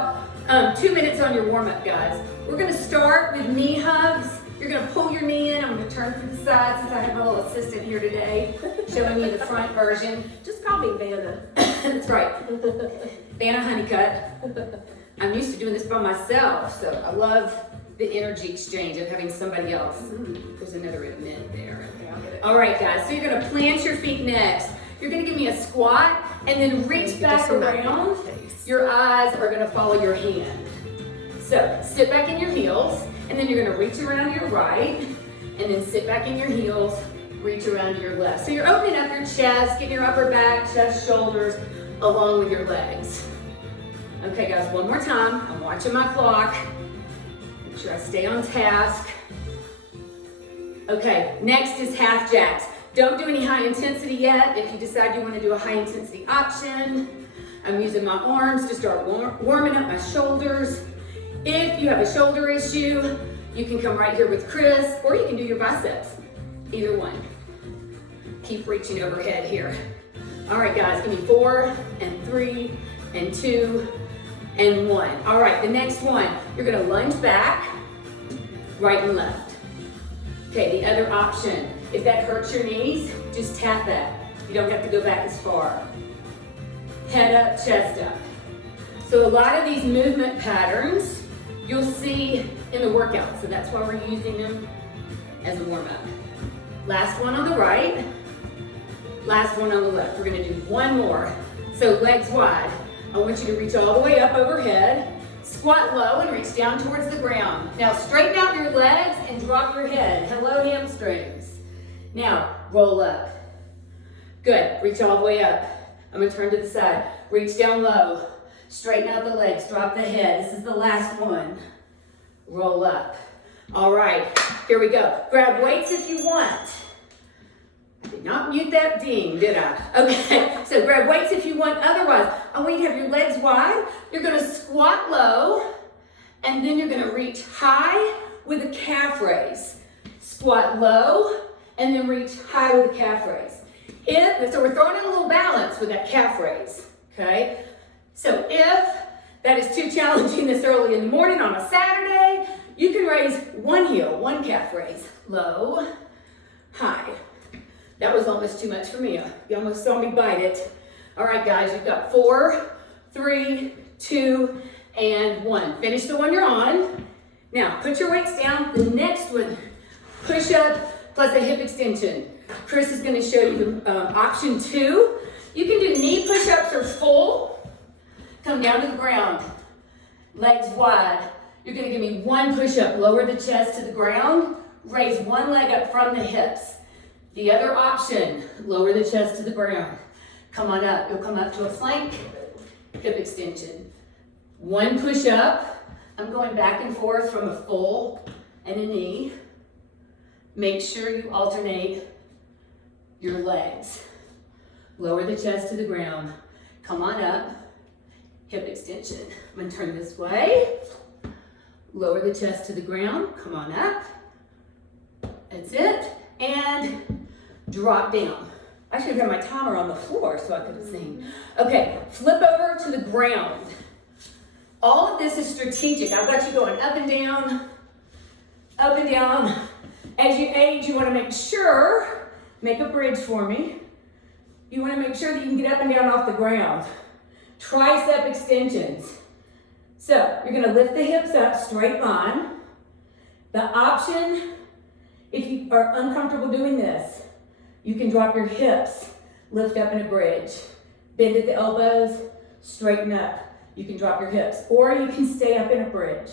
about 2 minutes on your warm-up, guys. We're gonna start with knee hugs. You're gonna pull your knee in. I'm gonna turn to the side since I have my little assistant here today, showing me the front version. Just call me Vanna. That's right. Vanna Honeycutt. I'm used to doing this by myself, so I love the energy exchange of having somebody else. There's another admit there. Okay, I'll get it. All right, guys, so you're gonna plant your feet next. You're gonna give me a squat and then reach back around. Your eyes are gonna follow your hand. So sit back in your heels, and then you're gonna reach around your right, and then sit back in your heels, reach around to your left. So you're opening up your chest, getting your upper back, chest, shoulders, along with your legs. Okay, guys, one more time. I'm watching my clock. Make sure I stay on task. Okay, next is half jacks. Don't do any high intensity yet. If you decide you want to do a high intensity option, I'm using my arms to start warming up my shoulders. If you have a shoulder issue, you can come right here with Kris, or you can do your biceps. Either one. Keep reaching overhead here. All right, guys, give me 4 and 3 and 2 and 1. All right, the next one, you're gonna lunge back, right and left. Okay, the other option, if that hurts your knees, just tap that. You don't have to go back as far. Head up, chest up. So a lot of these movement patterns you'll see in the workout, so that's why we're using them as a warm-up. Last one on the right, last one on the left. We're gonna do one more. So legs wide. I want you to reach all the way up overhead, squat low and reach down towards the ground. Now straighten out your legs and drop your head. Hello, hamstrings. Now, roll up. Good, reach all the way up. I'm gonna turn to the side. Reach down low. Straighten out the legs, drop the head. This is the last one. Roll up. All right, here we go. Grab weights if you want. I did not mute that ding, did I? Okay, so grab weights if you want. Otherwise, I want you to have your legs wide. You're gonna squat low, and then you're gonna reach high with a calf raise. Squat low, and then reach high with a calf raise. So we're throwing in a little balance with that calf raise, okay? So if that is too challenging this early in the morning on a Saturday, you can raise one heel, one calf raise. Low, high. That was almost too much for me. You almost saw me bite it. All right, guys, you've got 4, 3, 2, and 1. Finish the one you're on. Now, put your weights down. The next one, push up plus a hip extension. Kris is gonna show you option 2. You can do knee push-ups or full. Come down to the ground, legs wide. You're gonna give me one push-up, lower the chest to the ground, raise one leg up from the hips. The other option, lower the chest to the ground. Come on up, you'll come up to a plank, hip extension. One push-up, I'm going back and forth from a full and a knee. Make sure you alternate your legs. Lower the chest to the ground, come on up. Hip extension. I'm gonna turn this way. Lower the chest to the ground. Come on up. That's it. And drop down. I should have had my timer on the floor so I could have seen. Okay, flip over to the ground. All of this is strategic. I've got you going up and down, up and down. As you age, you wanna make sure, make a bridge for me. You wanna make sure that you can get up and down off the ground. Tricep extensions. So you're gonna lift the hips up, straight line. The option, if you are uncomfortable doing this, you can drop your hips, lift up in a bridge. Bend at the elbows, straighten up. You can drop your hips, or you can stay up in a bridge.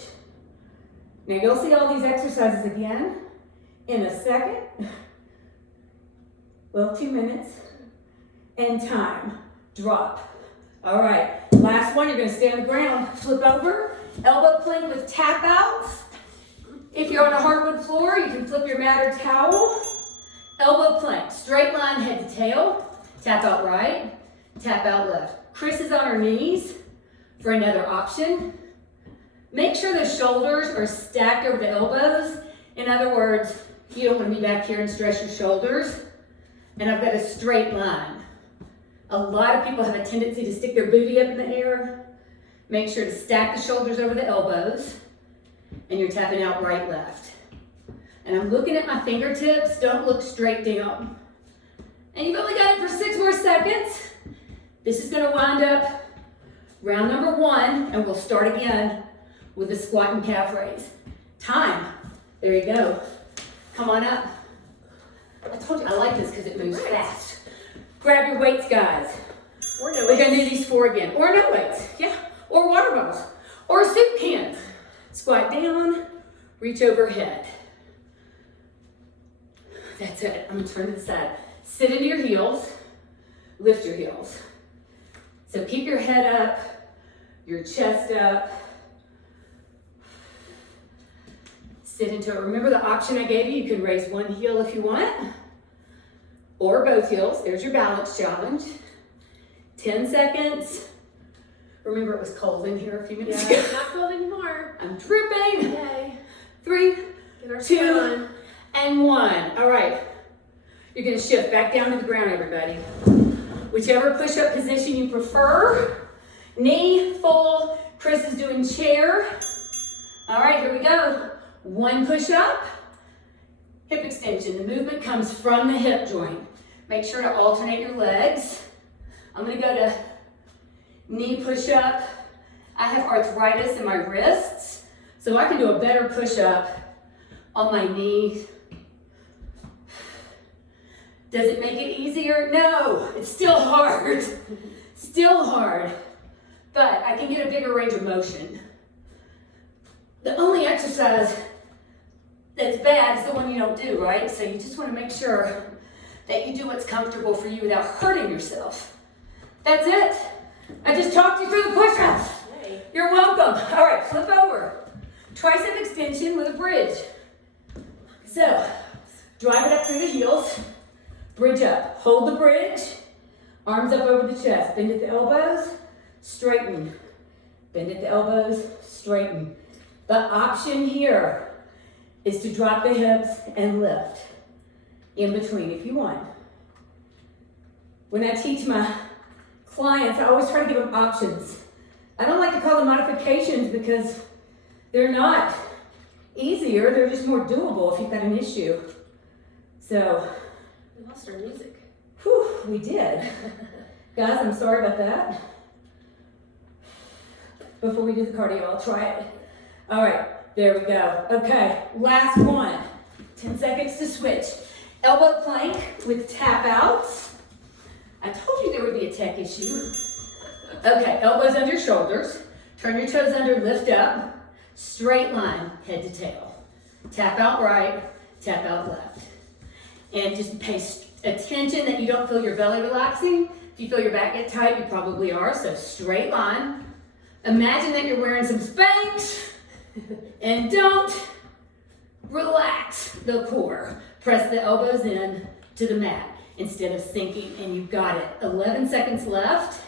Now you'll see all these exercises again in a second. Well, 2 minutes. And time, drop. All right, last one, you're gonna stay on the ground, flip over, elbow plank with tap outs. If you're on a hardwood floor, you can flip your mat or towel. Elbow plank, straight line head to tail, tap out right, tap out left. Kris is on her knees for another option. Make sure the shoulders are stacked over the elbows. In other words, you don't wanna be back here and stress your shoulders. And I've got a straight line. A lot of people have a tendency to stick their booty up in the air. Make sure to stack the shoulders over the elbows, and you're tapping out right, left. And I'm looking at my fingertips, don't look straight down. And you've only got it for 6 more seconds. This is gonna wind up round number 1, and we'll start again with the squat and calf raise. Time, there you go. Come on up. I told you I like this because it moves fast. Grab your weights, guys. Or no weights. We're gonna do these 4 again. Or no weights, yeah. Or water bottles, or soup cans. Squat down, reach overhead. That's it. I'm gonna turn to the side. Sit into your heels, lift your heels. So keep your head up, your chest up. Sit into it. Remember the option I gave you? You can raise one heel if you want, or both heels. There's your balance challenge. 10 seconds. Remember it was cold in here a few minutes ago. It's not cold anymore. I'm dripping. Yay. 3, Get our 2, and 1. All right. You're gonna shift back down to the ground, everybody. Whichever push-up position you prefer. Knee full. Kris is doing chair. All right, here we go. 1 push-up. Hip extension. The movement comes from the hip joint. Make sure to alternate your legs. I'm gonna go to knee push-up. I have arthritis in my wrists, so I can do a better push-up on my knees. Does it make it easier? No, it's still hard. Still hard, but I can get a bigger range of motion. The only exercise that's bad is the one you don't do, right? So you just want to make sure that you do what's comfortable for you without hurting yourself. That's it. I just talked you through the push-ups. Yay. You're welcome. All right, flip over. Tricep extension with a bridge. So, drive it up through the heels. Bridge up. Hold the bridge. Arms up over the chest. Bend at the elbows. Straighten. Bend at the elbows. Straighten. The option here is to drop the hips and lift in between if you want. When I teach my clients, I always try to give them options. I don't like to call them modifications because they're not easier, they're just more doable if you've got an issue. So, We lost our music. whew, we did. Guys, I'm sorry about that. Before we do the cardio, I'll try it. All right, there we go. Okay, last one. 10 seconds to switch. Elbow plank with tap outs. I told you there would be a tech issue. Okay, elbows under your shoulders. Turn your toes under, lift up. Straight line, head to tail. Tap out right, tap out left. And just pay attention that you don't feel your belly relaxing. If you feel your back get tight, you probably are, so straight line. Imagine that you're wearing some Spanx, and don't relax the core. Press the elbows in to the mat instead of sinking, and you've got it. 11 seconds left.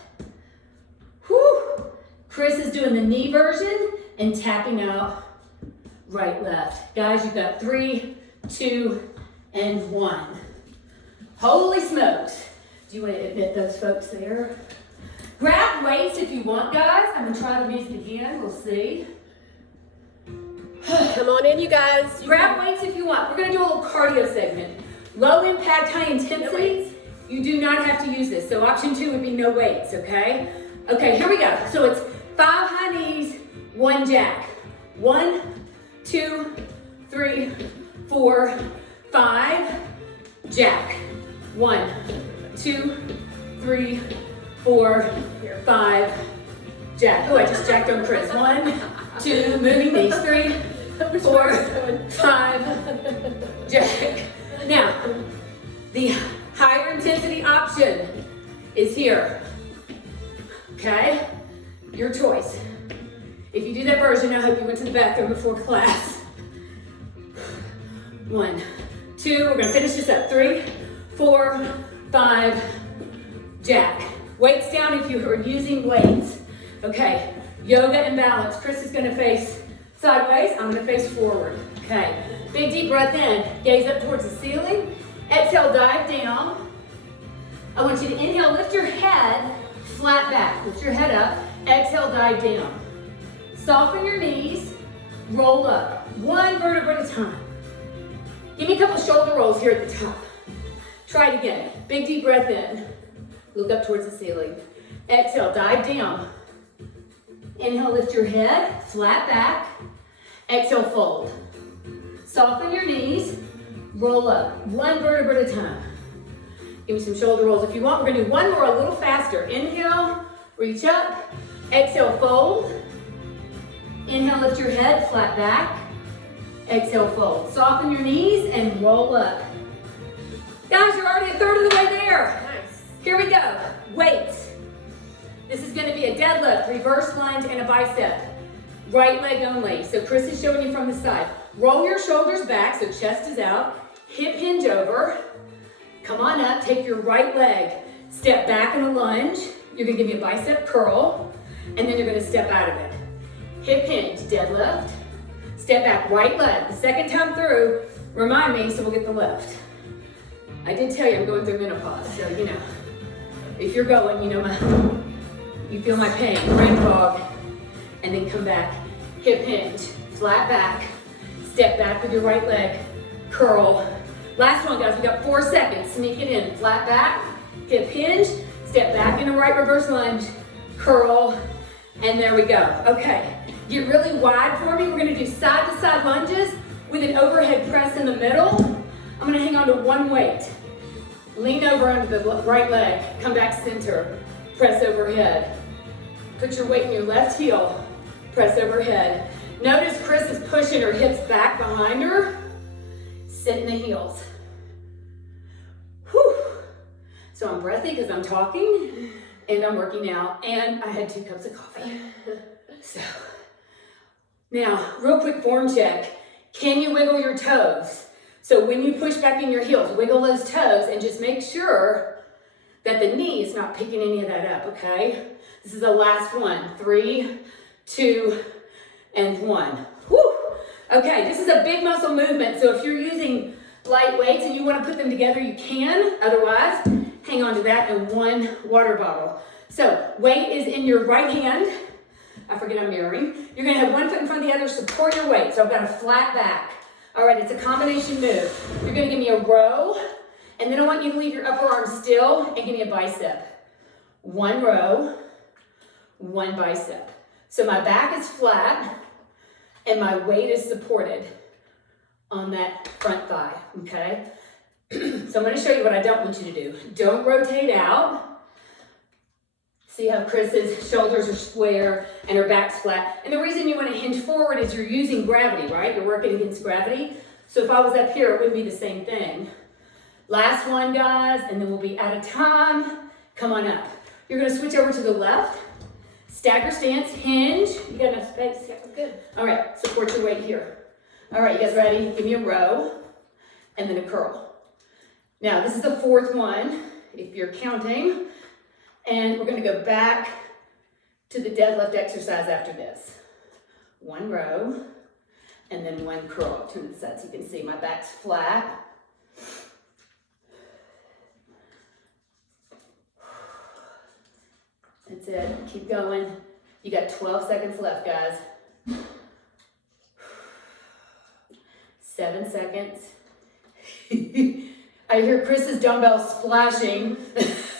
Whew. Kris is doing the knee version and tapping out right, left. Guys, you've got 3, 2, and 1. Holy smokes. Do you want to admit those folks there? Grab weights if you want, guys. I'm going to try the music again. We'll see. Come on in, you guys. Grab weights if you want. We're going to do a little cardio segment. Low impact, high intensity. You do not have to use this. So option 2 would be no weights, okay? Okay, here we go. So it's 5 high knees, 1 jack. 1, 2, 3, 4, 5, jack. 1, 2, 3, 4, 5, jack. Oh, I just jacked on Kris. 1, 2, moving knees. 3, 4, 5, jack. Now, the higher intensity option is here. Okay? Your choice. If you do that version, I hope you went to the bathroom before class. 1, 2, we're gonna finish this up. 3, 4, 5, jack. Weights down if you are using weights. Okay, yoga and balance. Kris is gonna face sideways, I'm gonna face forward. Okay, big deep breath in, gaze up towards the ceiling. Exhale, dive down. I want you to inhale, lift your head flat back. Lift your head up. Exhale, dive down. Soften your knees, roll up. One vertebra at a time. Give me a couple shoulder rolls here at the top. Try it again. Big deep breath in. Look up towards the ceiling. Exhale, dive down. Inhale, lift your head, flat back. Exhale, fold. Soften your knees, roll up. One vertebra at a time. Give me some shoulder rolls if you want. We're gonna do one more a little faster. Inhale, reach up. Exhale, fold. Inhale, lift your head, flat back. Exhale, fold. Soften your knees and roll up. Guys, you're already a third of the way there. Nice. Here we go. Weights. This is gonna be a deadlift, reverse lunge, and a bicep. Right leg only. So Kris is showing you from the side. Roll your shoulders back so chest is out. Hip hinge over. Come on up, take your right leg. Step back in a lunge. You're gonna give me a bicep curl, and then you're gonna step out of it. Hip hinge, deadlift. Step back, right leg. The second time through, remind me so we'll get the lift. I did tell you I'm going through menopause, so you know. If you're going, you feel my pain, brain fog, and then come back. Hip hinge, flat back, step back with your right leg, curl. Last one, guys, we got 4 seconds. Sneak it in, flat back, hip hinge, step back in a right reverse lunge, curl, and there we go. Okay, get really wide for me. We're gonna do side to side lunges with an overhead press in the middle. I'm gonna hang on to one weight. Lean over under the right leg, come back center, press overhead. Put your weight in your left heel, press overhead. Notice Kris is pushing her hips back behind her. Sit in the heels. Whew. So I'm breathy because I'm talking and I'm working out and I had 2 cups of coffee. So now, real quick form check. Can you wiggle your toes? So when you push back in your heels, wiggle those toes and just make sure that the knee is not picking any of that up, okay? This is the last one. 3, 2, and 1. Whew. Okay, this is a big muscle movement, so if you're using light weights and you want to put them together, you can. Otherwise, hang on to that and 1 water bottle. So weight is in your right hand. I forget I'm mirroring. You're going to have one foot in front of the other, support your weight. So I've got a flat back. All right, it's a combination move. You're going to give me a row, and then I want you to leave your upper arm still and give me a bicep. 1 row, 1 bicep. So my back is flat, and my weight is supported on that front thigh, okay? So I'm gonna show you what I don't want you to do. Don't rotate out. See how Kris's shoulders are square and her back's flat. And the reason you wanna hinge forward is you're using gravity, right? You're working against gravity. So if I was up here, it wouldn't be the same thing. Last one, guys, and then we'll be out of time. Come on up. You're gonna switch over to the left. Stagger stance, hinge. You got enough space? Yeah, good. All right, support your weight here. All right, you guys ready? Give me a row and then a curl. Now, this is the 4th one, if you're counting. And we're gonna go back to the deadlift exercise after this. 1 row and then 1 curl. Turn to the side so you can see my back's flat. That's it, keep going. You got 12 seconds left, guys. 7 seconds. I hear Kris's dumbbell splashing.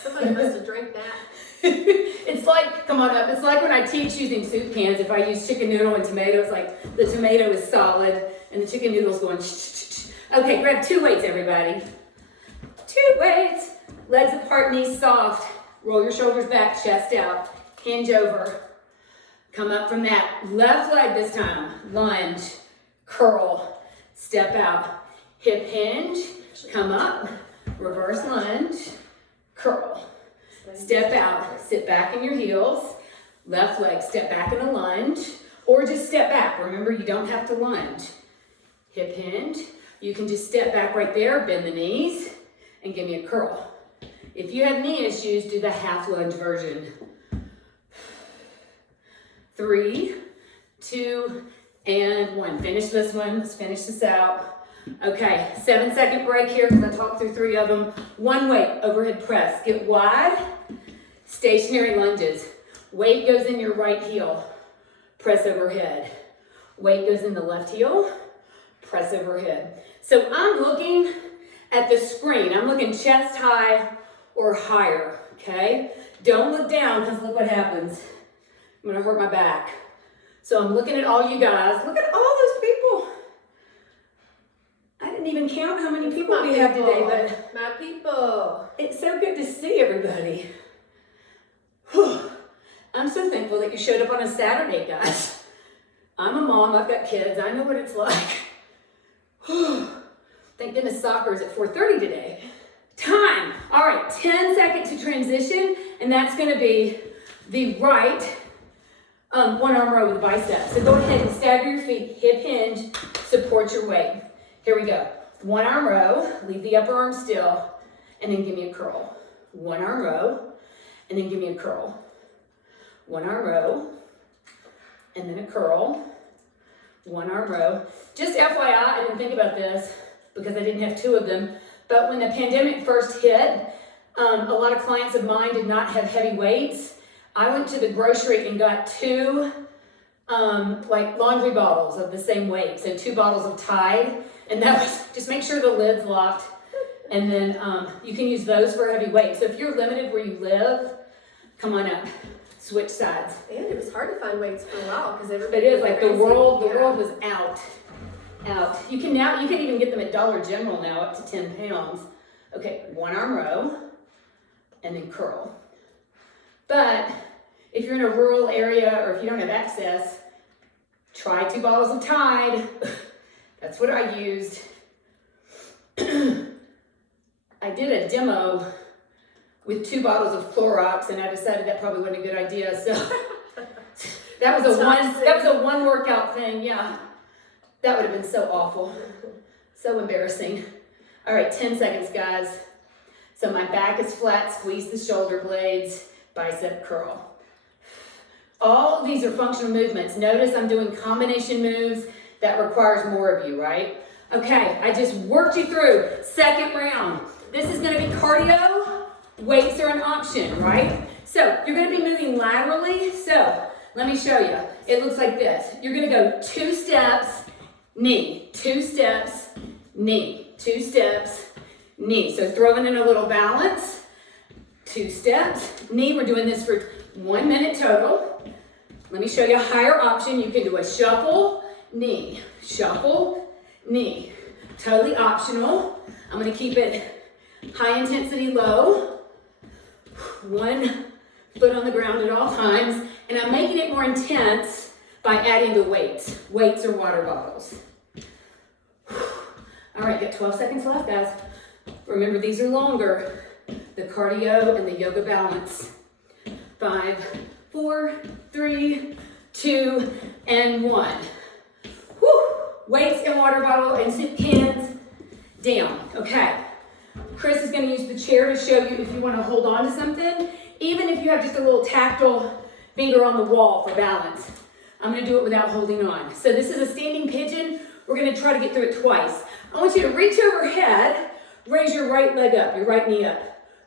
Somebody must have drank that. It's like, come on up, it's like when I teach using soup cans. If I use chicken noodle and tomato, it's like the tomato is solid and the chicken noodle's going shh. Okay, grab 2 weights, everybody. 2 weights. Legs apart, knees soft. Roll your shoulders back, chest out. Hinge over. Come up from that. Left leg this time. Lunge. Curl. Step out. Hip hinge. Come up. Reverse lunge. Curl. Step out. Sit back in your heels. Left leg. Step back in a lunge. Or just step back. Remember, you don't have to lunge. Hip hinge. You can just step back right there. Bend the knees. And give me a curl. If you have knee issues, do the half lunge version. 3, 2, and 1. Finish this one. Let's finish this out. Okay, 7-second break here because I talked through 3 of them. 1 weight, overhead press. Get wide, stationary lunges. Weight goes in your right heel, press overhead. Weight goes in the left heel, press overhead. So I'm looking at the screen. I'm looking chest high or higher, okay? Don't look down because look what happens. I'm gonna hurt my back. So I'm looking at all you guys. Look at all those people. I didn't even count how many people we have today, but my people. It's so good to see everybody. Whew. I'm so thankful that you showed up on a Saturday, guys. I'm a mom, I've got kids, I know what it's like. Whew. Thank goodness soccer is at 4:30 today. Time. All right, 10 seconds to transition, and that's gonna be the right one arm row with the biceps. So go ahead and stagger your feet, hip hinge, support your weight. Here we go. One arm row, leave the upper arm still, and then give me a curl. One arm row, and then give me a curl. One arm row, and then a curl. One arm row. Just FYI, I didn't think about this because I didn't have two of them, but when the pandemic first hit, a lot of clients of mine did not have heavy weights. I went to the grocery and got two like laundry bottles of the same weight. So 2 bottles of Tide, and that was, just make sure the lid's locked. And then you can use those for heavy weights. So if you're limited where you live, come on up, switch sides. And it was hard to find weights for a while because everybody. It is, like the world was out. You can even get them at Dollar General now, up to 10 pounds. Okay, one arm row, and then curl. But if you're in a rural area or if you don't have access, try 2 bottles of Tide. That's what I used. I did a demo with 2 bottles of Clorox, and I decided that probably wasn't a good idea. So that was a one workout thing. Yeah, that would have been so awful, so embarrassing. All right, 10 seconds, guys. So my back is flat. Squeeze the shoulder blades. Bicep curl. All of these are functional movements. Notice I'm doing combination moves that requires more of you, right? Okay, I just worked you through. Second round. This is gonna be cardio. Weights are an option, right? So you're gonna be moving laterally. So let me show you. It looks like this. You're gonna go 2 steps, knee, 2 steps, knee, 2 steps, knee. So throwing in a little balance. 2 steps, knee. We're doing this for 1 minute total. Let me show you a higher option. You can do a shuffle, knee, totally optional. I'm gonna keep it high intensity low, 1 foot on the ground at all times, and I'm making it more intense by adding the weights or water bottles. All right, got 12 seconds left, guys. Remember, these are longer, the cardio and the yoga balance. 5, 4, 3, 2, and 1. Whew. Weights and water bottle and sit hands down. Okay. Kris is going to use the chair to show you if you want to hold on to something, even if you have just a little tactile finger on the wall for balance. I'm going to do it without holding on. So this is a standing pigeon. We're going to try to get through it twice. I want you to reach overhead, raise your right leg up, your right knee up.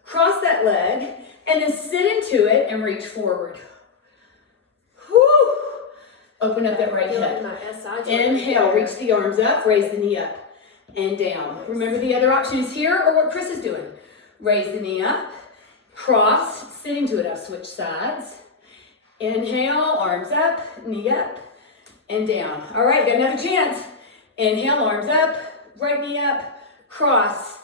Cross that leg, and then sit into it and reach forward. Whew. Open up that right hip. Inhale, reach the arms up, raise the knee up and down. Remember the other option is here or what Kris is doing. Raise the knee up, cross, sit into it. I'll switch sides. Inhale, arms up, knee up and down. All right, got another chance. Inhale, arms up, right knee up, cross,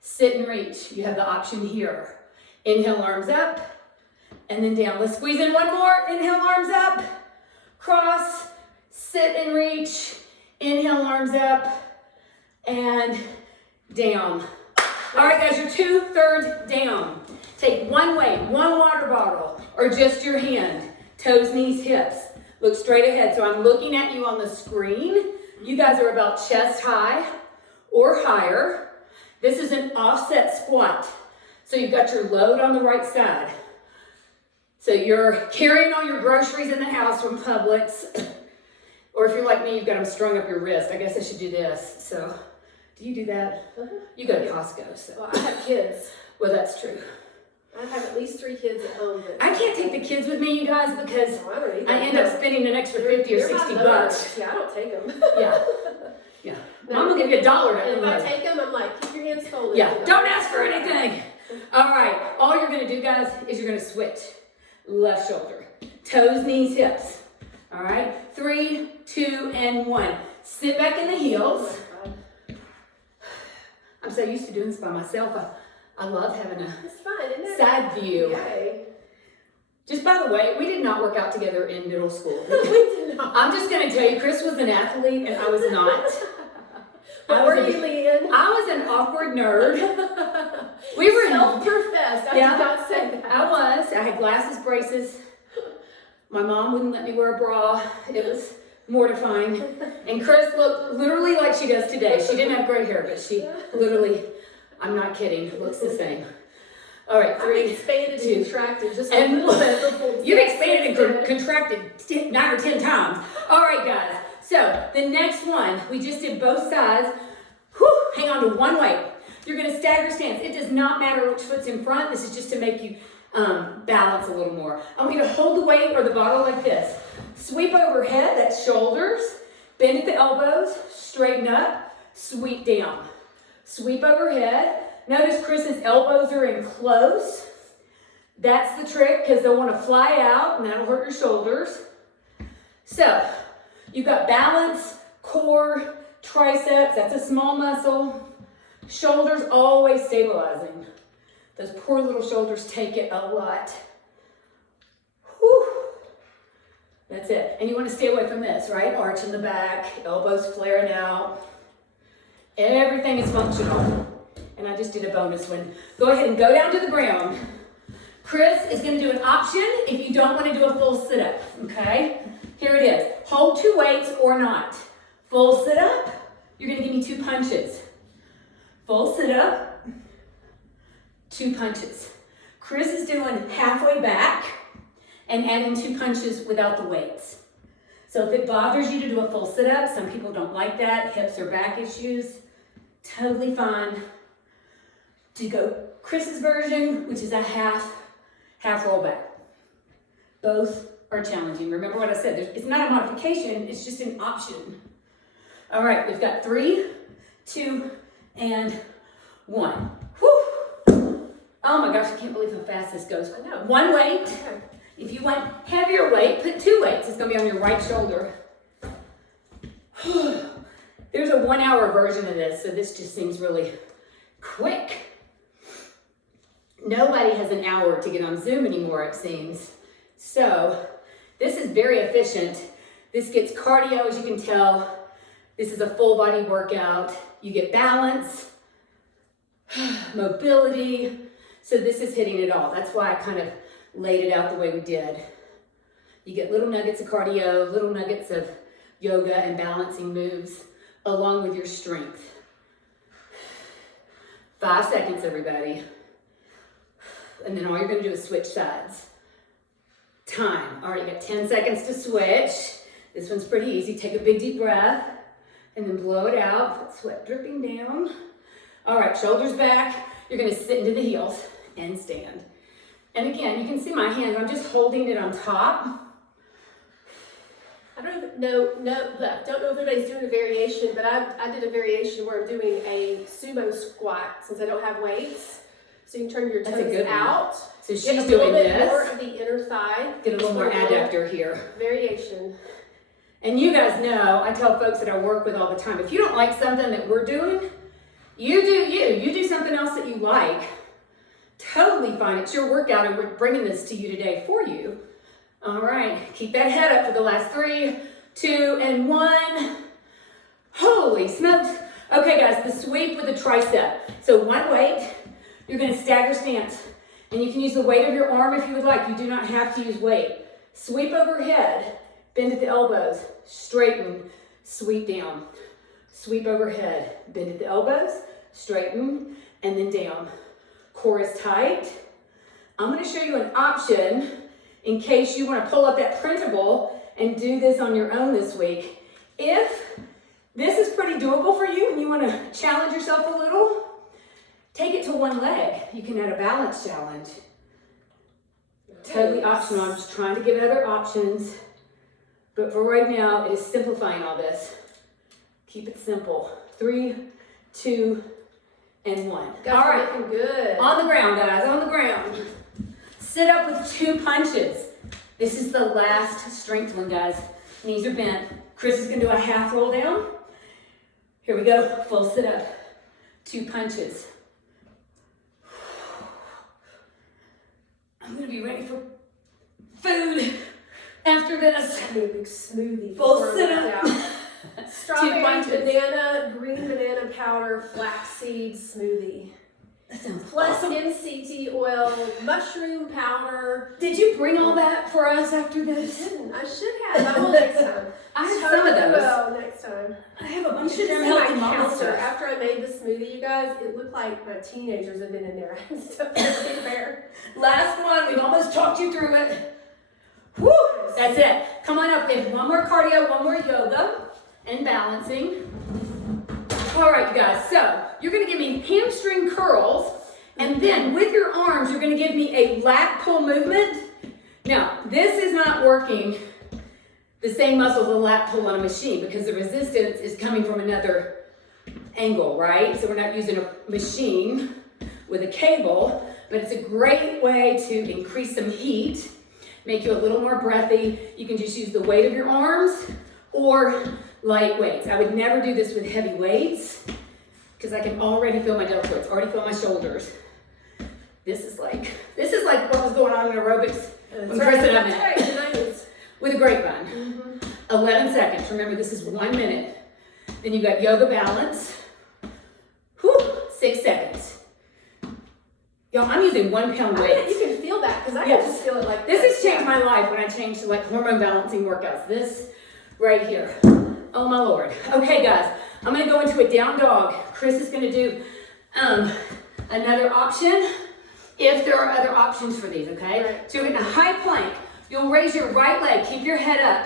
sit and reach. You have the option here. Inhale, arms up, and then down. Let's squeeze in one more. Inhale, arms up, cross, sit and reach. Inhale, arms up, and down. All right, guys, you're 2/3 down. Take one weight, one water bottle, or just your hand. Toes, knees, hips. Look straight ahead. So I'm looking at you on the screen. You guys are about chest high or higher. This is an offset squat. So you've got your load on the right side. So you're carrying all your groceries in the house from Publix. Or if you're like me, you've got them strung up your wrist. I guess I should do this. So, do you do that? You go to Costco. So. Well, I have kids. Well, that's true. I have at least 3 kids at home. But I can't take the kids with me, you guys, because No, I don't either. I end up spending an extra 50 or They're 60 my bucks. numbers. Yeah, I don't take them. Yeah. Yeah. No, Mom will give you $1 to And if I unload. take them, I'm like, keep your hands folded. Yeah, You know? don't ask for anything. All right, all you're gonna do, guys, is you're gonna switch. Left shoulder, toes, knees, hips. All right, 3, 2, and 1. Sit back in the heels. I'm so used to doing this by myself. I love having a It's fine, isn't it? side view. Yay. Just by the way, we did not work out together in middle school. We did not. I'm just gonna tell you, Kris was an athlete and I was not. But were you, Leann? I was an awkward nerd. We were Self-professed. I Yeah. did not say that. I was. I had glasses, braces. My mom wouldn't let me wear a bra. It was mortifying. And Kris looked literally like she does today. She didn't have gray hair, but she literally, I'm not kidding, looks the same. All right, 3, I've expanded 2, and contracted just and a little bit before. You've expanded and contracted 9 or 10 times. All right, guys. So the next one, we just did both sides. Whew, hang on to one weight. You're gonna stagger stance. It does not matter which foot's in front. This is just to make you balance a little more. I want you to hold the weight or the bottle like this. Sweep overhead, that's shoulders. Bend at the elbows, straighten up, sweep down. Sweep overhead. Notice Kris's elbows are in close. That's the trick because they'll want to fly out and that'll hurt your shoulders. So, you've got balance, core, triceps, that's a small muscle. Shoulders always stabilizing. Those poor little shoulders take it a lot. Whew. That's it. And you want to stay away from this, right? Arch in the back, elbows flaring out. Everything is functional. And I just did a bonus one. Go ahead and go down to the ground. Kris is going to do an option if you don't want to do a full sit-up, okay? Here it is. Hold 2 weights or not. Full sit-up, you're going to give me 2 punches. Full sit-up, 2 punches. Kris is doing halfway back and adding 2 punches without the weights. So if it bothers you to do a full sit-up, some people don't like that, hips or back issues, totally fine. To go Kris's version, which is a half roll back. Both are challenging. Remember what I said, it's not a modification, it's just an option. All right, we've got 3, 2, and 1. Whew. Oh my gosh, I can't believe how fast this goes. I know. 1 weight. If you want heavier weight, put 2 weights. It's gonna be on your right shoulder. There's a 1-hour version of this, so this just seems really quick. Nobody has an hour to get on Zoom anymore, it seems. So this is very efficient. This gets cardio, as you can tell. This is a full body workout. You get balance, mobility. So this is hitting it all. That's why I kind of laid it out the way we did. You get little nuggets of cardio, little nuggets of yoga and balancing moves, along with your strength. 5 seconds, everybody. And then all you're gonna do is switch sides. Time. All right, you got 10 seconds to switch. This one's pretty easy. Take a big deep breath and then blow it out. Sweat dripping down. All right, shoulders back. You're gonna sit into the heels and stand. And again, you can see my hands. I'm just holding it on top. I don't know if everybody's doing a variation, but I did a variation where I'm doing a sumo squat since I don't have weights. So you can turn your That's a toes good one. out. So she's Get a doing little bit more this. of the inner thigh. Get a little more adductor here. Variation. And you guys know, I tell folks that I work with all the time, if you don't like something that we're doing, you do you. You do something else that you like. Totally fine. It's your workout and we're bringing this to you today for you. All right, keep that head up for the last 3, 2, and 1. Holy smokes. Okay guys, the sweep with the tricep. So 1 weight, you're gonna stagger stance. And you can use the weight of your arm if you would like. You do not have to use weight. Sweep overhead, bend at the elbows, straighten, sweep down. Sweep overhead, bend at the elbows, straighten, and then down. Core is tight. I'm gonna show you an option in case you wanna pull up that printable and do this on your own this week. If this is pretty doable for you and you wanna challenge yourself a little, take it to 1 leg. You can add a balance challenge. Totally optional. I'm just trying to give other options. But for right now, it is simplifying all this. Keep it simple. 3, 2, and 1. Guys, all right. Looking good. On the ground, guys, on the ground. Sit up with 2 punches. This is the last strength one, guys. Knees are bent. Kris is gonna do a half roll down. Here we go, full sit up. 2 punches. I'm gonna be ready for food after this. Big smoothie. Full sit up. Strawberry, 2 punches. banana, green banana powder, flaxseed smoothie. That sounds Plus awesome. MCT oil, mushroom powder. Did you bring all that for us after this? I should have. I will next time. I have some of those. Well, next time. I have a bunch You of should them see healthy my mama counter. stuff. After I made the smoothie, you guys, it looked like my teenagers had been in there and stuff everywhere. Last one, we've almost talked you through it. Whew, that's it. Come on up, we have one more cardio, one more yoga, and balancing. All right, you guys, so you're gonna give me hamstring curls, and then with your arms, you're gonna give me a lat pull movement. Now, this is not working the same muscle as a lat pull on a machine because the resistance is coming from another angle, right? So we're not using a machine with a cable, but it's a great way to increase some heat, make you a little more breathy. You can just use the weight of your arms or light weights. I would never do this with heavy weights because I can already feel my deltoids, already feel my shoulders. This is like what was going on in aerobics when Kris and I met. With a grapevine. 11 seconds. Remember, this is 1 minute. Then you got yoga balance. Whew, 6 seconds. Y'all, I'm using 1 pound weights. You can feel that because I Yes. can just feel it like This has changed my life when I changed to like hormone balancing workouts. This right here. Oh my Lord. Okay, guys, I'm gonna go into a down dog. Kris is gonna do another option if there are other options for these, okay? Right. So you're getting a high plank. You'll raise your right leg, keep your head up.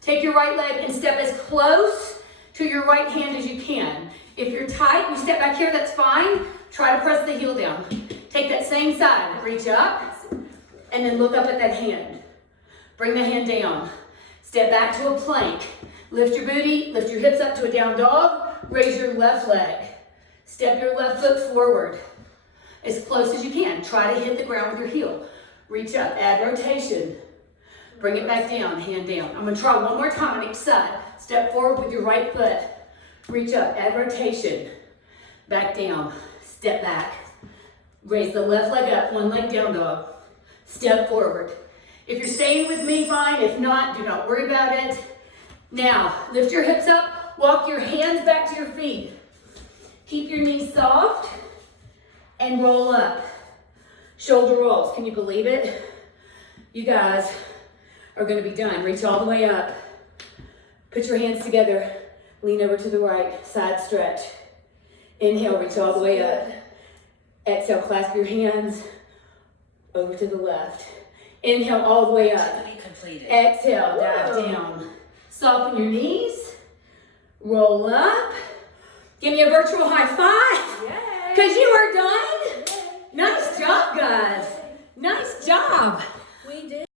Take your right leg and step as close to your right hand as you can. If you're tight, you step back here, that's fine. Try to press the heel down. Take that same side, reach up, and then look up at that hand. Bring the hand down. Step back to a plank. Lift your booty, lift your hips up to a down dog, raise your left leg. Step your left foot forward as close as you can. Try to hit the ground with your heel. Reach up, add rotation. Bring it back down, hand down. I'm gonna try one more time on each side. Step forward with your right foot. Reach up, add rotation. Back down, step back. Raise the left leg up, 1 leg down dog. Step forward. If you're staying with me, fine. If not, do not worry about it. Now, lift your hips up, walk your hands back to your feet. Keep your knees soft and roll up. Shoulder rolls, can you believe it? You guys are gonna be done. Reach all the way up. Put your hands together. Lean over to the right, side stretch. Inhale, reach all the way up. Exhale, clasp your hands over to the left. Inhale all the way up. Exhale, dive down. Soften your knees. Roll up. Give me a virtual high five. Because you are done. Nice job, guys. Nice job. We did.